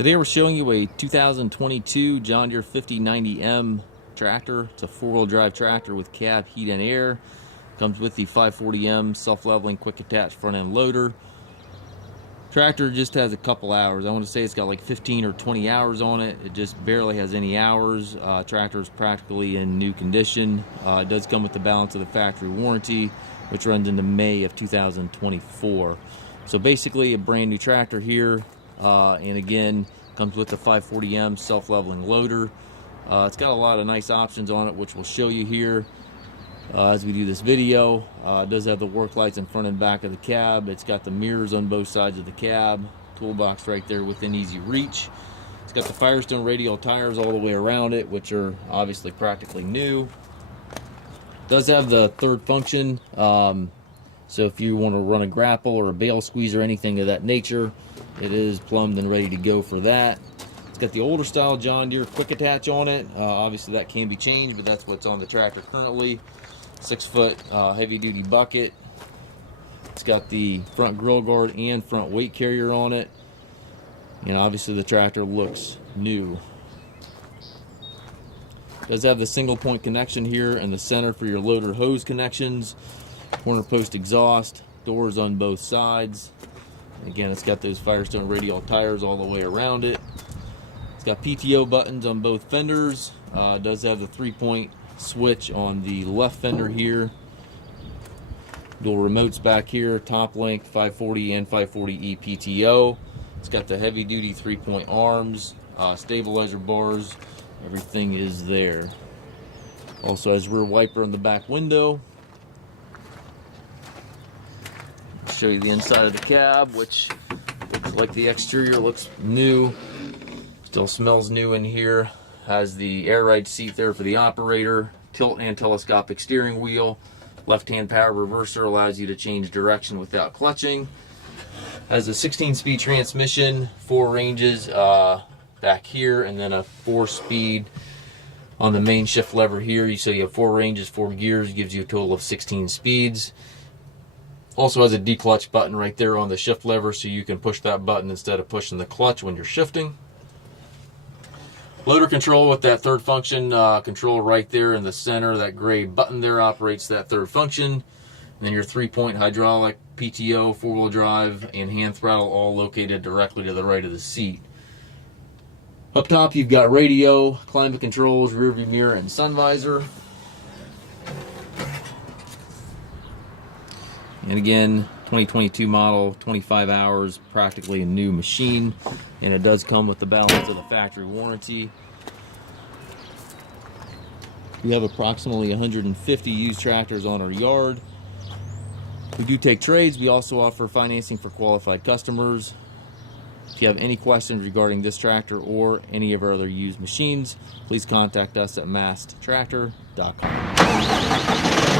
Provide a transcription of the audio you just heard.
Today we're showing you a 2022 John Deere 5090M tractor. It's a four-wheel drive tractor with cab, heat, and air. Comes with the 540M self-leveling quick attach front end loader. Tractor just has a couple hours. I want to say it's got like 15 or 20 hours on it. It just barely has any hours. Tractor is practically in new condition. It does come with the balance of the factory warranty, which runs into May of 2024. So basically a brand new tractor here. And again, comes with the 540M self-leveling loader. It's got a lot of nice options on it, which we'll show you here as we do this video. It does have the work lights in front and back of the cab. It's got the mirrors on both sides of the cab. Toolbox right there within easy reach. It's got the Firestone radial tires all the way around it, which are obviously practically new. It does have the third function. So if you want to run a grapple or a bale squeeze or anything of that nature, it is plumbed and ready to go for that. It's got the older style John Deere quick attach on it. Obviously that can be changed, but that's what's on the tractor currently. 6-foot heavy duty bucket. It's got the front grill guard and front weight carrier on it. And obviously the tractor looks new. It does have the single point connection here in the center for your loader hose connections. Corner post exhaust, doors on both sides. Again, it's got those Firestone radial tires all the way around it. It's got PTO buttons on both fenders. It does have the 3-point switch on the left fender here. Dual remotes back here, top link 540 and 540E PTO. It's got the heavy duty 3-point arms, stabilizer bars, everything is there. Also has rear wiper on the back window. Show you the inside of the cab, which looks like the exterior looks new. Still smells new in here. Has the air ride seat there for the operator. Tilt and telescopic steering wheel. Left-hand power reverser allows you to change direction without clutching. Has a 16-speed transmission, 4 ranges back here, and then a 4-speed on the main shift lever here. So you have 4 ranges, 4 gears, gives you a total of 16 speeds. Also has a declutch button right there on the shift lever, so you can push that button instead of pushing the clutch when you're shifting. Loader control with that third function control right there in the center. That gray button there operates that third function. And then your 3-point hydraulic, PTO, 4-wheel drive, and hand throttle all located directly to the right of the seat. Up top you've got radio, climate controls, rear view mirror, and sun visor. And again, 2022 model, 25 hours, practically a new machine. And it does come with the balance of the factory warranty. We have approximately 150 used tractors on our yard. We do take trades. We also offer financing for qualified customers. If you have any questions regarding this tractor or any of our other used machines, please contact us at masttractor.com.